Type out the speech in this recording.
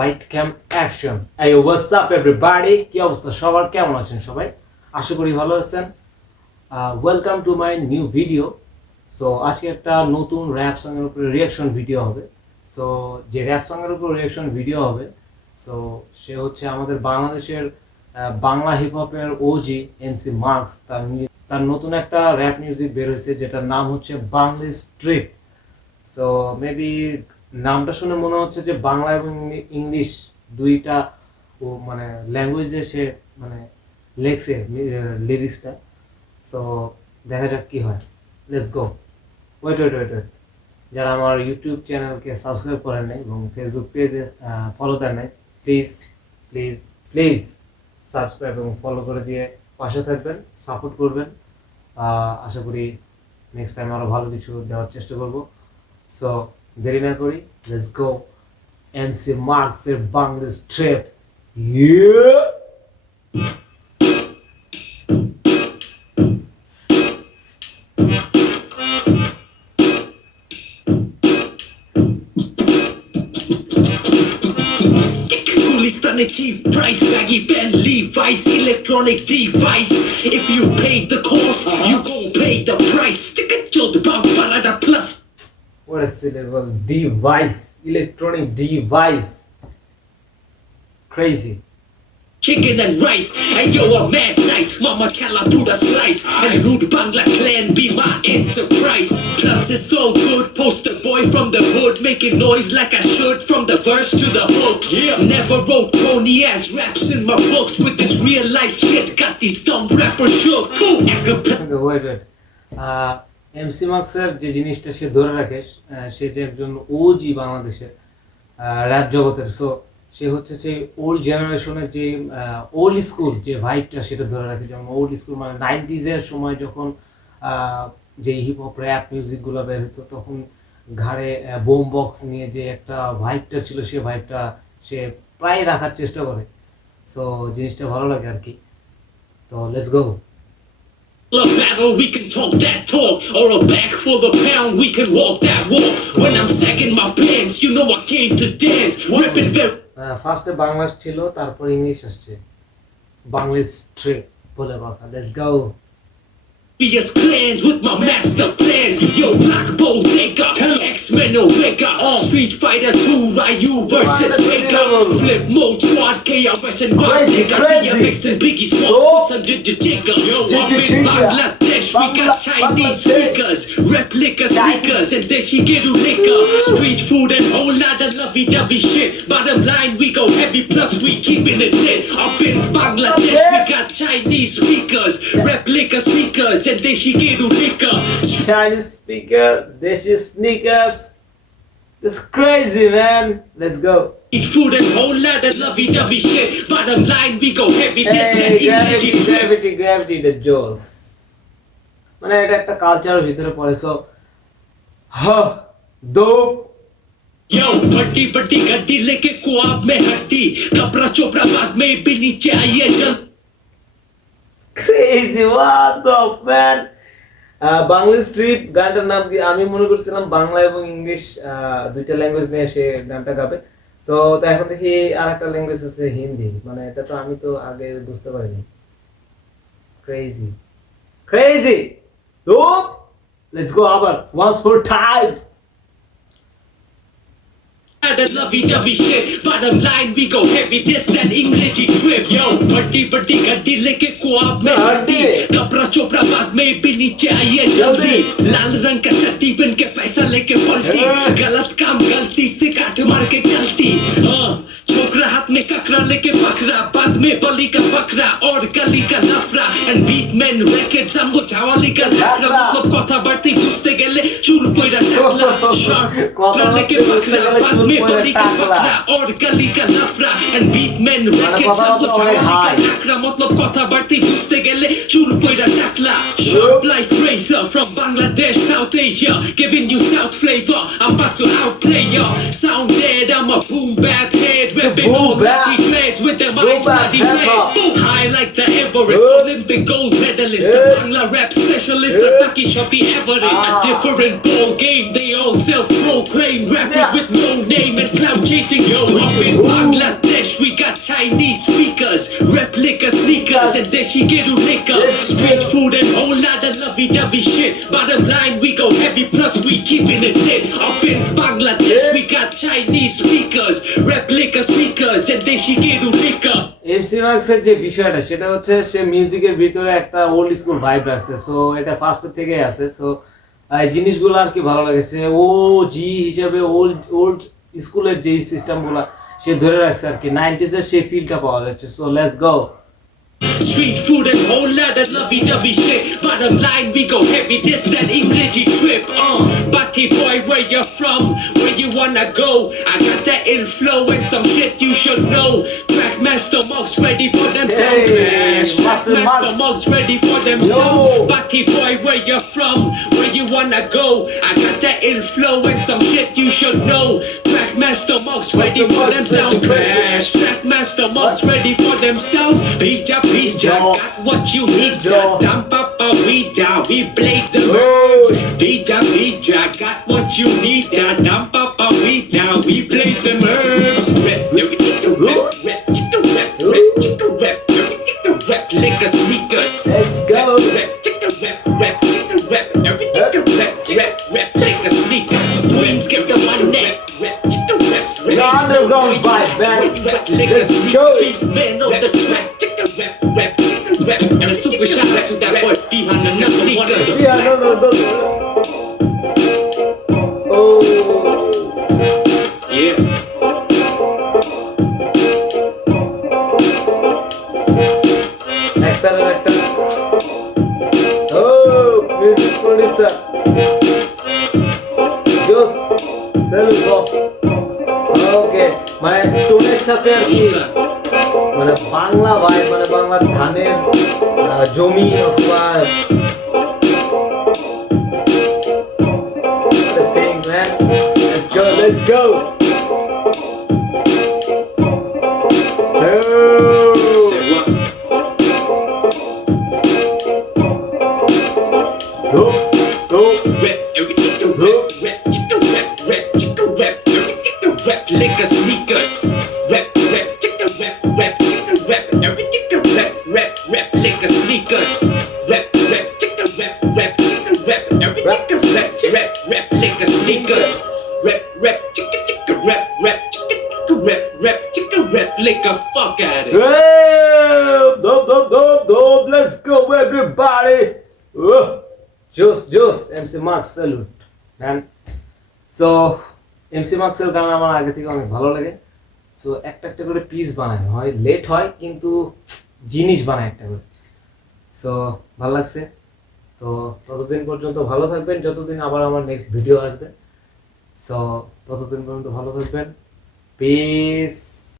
Light ক্যাম action. এই what's up everybody, কি অবস্থা সবার, কেমন আছেন সবাই? আশা করি ভালো আছেন। Welcome to my new video. So আজকে একটা নতুন র্যাপ সঙ্গের উপরে রিয়াকশন ভিডিও হবে। সো যে র্যাপ সঙ্গের উপর রিয়াকশন ভিডিও হবে, সো সে হচ্ছে আমাদের বাংলাদেশের বাংলা হিপহপের ওজি এমসি মার্কস। তার নতুন একটা র্যাপ মিউজিক বের হয়েছে যেটার নাম হচ্ছে বাংলা স্ট্রিপ। সো মেবি নামটা শুনে মনে হচ্ছে যে বাংলা এবং ইংলিশ দুইটা মানে ল্যাঙ্গুয়েজে সে মানে লেখছে লিরিক্সটা। সো দেখা যাক কি হয়। Let's go. ওয়েট, যারা আমার ইউটিউব চ্যানেলকে সাবস্ক্রাইব করেন নাই এবং ফেসবুক পেজে ফলো দেন নাই, প্লিজ প্লিজ প্লিজ সাবস্ক্রাইব এবং ফলো করে দিয়ে পাশে থাকবেন, সাপোর্ট করবেন। আশা করি নেক্সট টাইম আরও ভালো কিছু দেওয়ার চেষ্টা করব। সো দেরি না করি, লেটস গো। এমসি মার্কসের Bangla strip. Gulistan cheap price, baggy band Levi's, electronic device. If you pay the cost, you gon' pay the price. Check it, yo, the bank parada plus. What is it? Device, electronic device. Crazy. Chicken and rice, and yo, I'm mad nice. Mama Kala Buddha slice, and rude Bangla clan be my enterprise. Plus it's so good, poster boy from the hood, making noise like I should from the verse to the hook. Yeah. Never wrote phony ass raps in my books with this real life shit. Got these dumb rappers shook. Wait. MC মার্কসের যে জিনিসটা সে ধরে রাখে, সে যে একজন OG বাংলাদেশের rap জগতের। So সে হচ্ছে যে ওল্ড জেনারেশনের যে ওল্ড স্কুল যে ভাইবটা সেটা ধরে রাখে। যেমন ওল্ড স্কুল মানে 90s সময় যখন যে হিপ হপ র্যাপ মিউজিকগুলো বের হতো, তখন ঘাড়ে বোম বক্স নিয়ে যে একটা ভাইবটা ছিল, সে ভাইবটা সে প্রায় রাখার চেষ্টা করে। সো জিনিসটা ভালো লাগে আর কি। তো let's go. A battle, we can talk that talk, or a bag for the pound, we can walk that walk. When I'm sagging my pants, you know I came to dance, ripping very. ফার্স্টে বাংলা ছিল, তারপর English আসছে। Bangla strip বলে কথা। Let's go. Various clans with my master plans. Yo, Black Bodega, X-Men Omega, Street Fighter 2, Ryu versus Vega, Flip Mode Squad, KRS and Rodega, DMX and Biggie Smoke with some Jigga. Yo, I'm in Bangladesh, we got Chinese speakers, replica sneakers, and Deshi Geru liquor. Street food and whole lot of lovey-dovey shit. Bottom line, we go heavy, plus we keeping it lit. Up in Bangladesh, we got Chinese speakers, replica sneakers, and Deshi Geru liquor. Chinese speaker, Deshi sneakers. This crazy, man. Let's go. Eat food and whole lot of lovey-dovey shit. Bottom line, we go heavy. This that gravity, the jaws. মানে এটা একটা কালচারের ভিতরে পড়ে। So dope. Yo, बड़ी बड़ी गड्डी लेके कुआब में हड्डी, कपड़ा चोपड़ा बाद में भी नीचे आइए जल। Crazy, what the man? Bangla strip গানটার নাম কি? আমি মনে করছিলাম বাংলা এবং ইংলিশ দুইটা ল্যাঙ্গুয়েজ নিয়ে সে গানটা গাবে। সো তো এখন দেখি আর একটা ল্যাঙ্গুয়েজ আছে হিন্দি। মানে এটা তো আমি তো আগে বুঝতে পারিনি। Crazy dope. লেটস গো আবার once more time. That lovey-dovey shit. Bottom line, we go heavy. This that English trip. Yo, बड़ी बड़ी गड्डी लेके कुआब में हड्डी, कपड़ा चोपड़ा बाद में भी नीचे आइए जल्दी। लाल रंग का चट्टी पहन के पैसा लेके पलटी, गलत काम गलती से काट मार के गलती। छोकरा हाथ में ककड़ा लेके पकड़ा, बाद में बली का बकरा और गली का लफड़ा। And beat men records हमको झावाली का लफड़ा। मतलब कथा बढ़ती घुसते गेले चूल पोइरा टकला, शॉर्ट ककड़ा लेके पकड़ा, बाद में बली का बकरा और गली का लफड़ा। And beat men records हमको झावाली का लफड़ा। मतलब कथा बढ़ती घुसते गेले चूल पोइरा टकला, sharp like razor from Bangladesh, South Asia, giving you South flavor. I'm about to outplay ya. Sound dead, I'm a boom bap head, ripping all lucky blades with the their minds bloody red. High like the Everest, Olympic gold medalist, the Bangla rap specialist, the Taki Shopee Everett. A different ball game, they all self-proclaim rappers with no name and cloud chasing. Yo, up in Bangladesh, we got Chinese speakers, replica sneakers, and Deshigeru liquor. Street food and whole lot of lovey-dovey shit. Bottom line, we go heavy, plus we keeping it lit. Up in Bangladesh, we got Chinese speakers, replica sneakers, and Deshigeru liquor. MC মার্কসের যে বিষয়টা সেটা হচ্ছে সে মিউজিকের ভিতরে একটা old school vibe রাখছে, so এটা ফার্স্টের থেকে আছে। সো এই জিনিসগুলো আর কি ভালো লাগছে, ও জি হিসাবে ওল্ড স্কুলের যে সিস্টেমগুলো সে ধরে রাখছে আর কি, 90s এর সেই ফিলটা পাওয়া যাচ্ছে। So let's go. Street food and whole lot of lovey-dovey shit. Bottom line, we go heavy, this that English trip. Batty boy, where you from? Where you wanna go? I got that inflow and some shit you should know. Trackmaster Monks ready for them sound clash. Trackmaster Monks ready for them sound. Batty boy, where you from? Where you wanna go? I got that inflow and some shit you should know. Trackmaster Monks ready for them sound clash. Trackmaster Monks ready for them sound. Pija, got what you need. Dump up a weed down, we blaze the merge. Pija, got what you need. Dump up a weed down, we blaze the merge. Rep, liquor sneakers. Let's go. Rep, liquor sneakers. Queens get the money. The underground vibe, man. Liquor Let's go. sneakers. Men on the track. And a super shout out to that boy behind the sneakers. Yeah, no. Oh. Yeah. একটা ও music producer জোস salute বস। ওকে, মানে টোনের সাথে আর কি, মানে বাংলা ভাই, মানে বাংলার ধানের জমি অথবা thing man. Let's go. Say what? Go. Rep, everything to rep, liquor sneakers. Rep, everything to rep, liquor sneakers. Rep, everything to rep, liquor sneakers. Rep, liquor fuck at it. Hey, dope, let's go everybody. Juice, MC Max, salute, man. So, MC Max এর গান আমার আগে থেকে অনেক ভালো লাগে। So একটা করে পিস বানায়, হয় লেট হয় কিন্তু জিনিস বানায় একটা করে। সো ভালো লাগছে। তো ততদিন পর্যন্ত ভালো থাকবেন, যতদিন আবার আমার নেক্সট ভিডিও আসবে। সো ততদিন পর্যন্ত ভালো থাকবেন। পিস।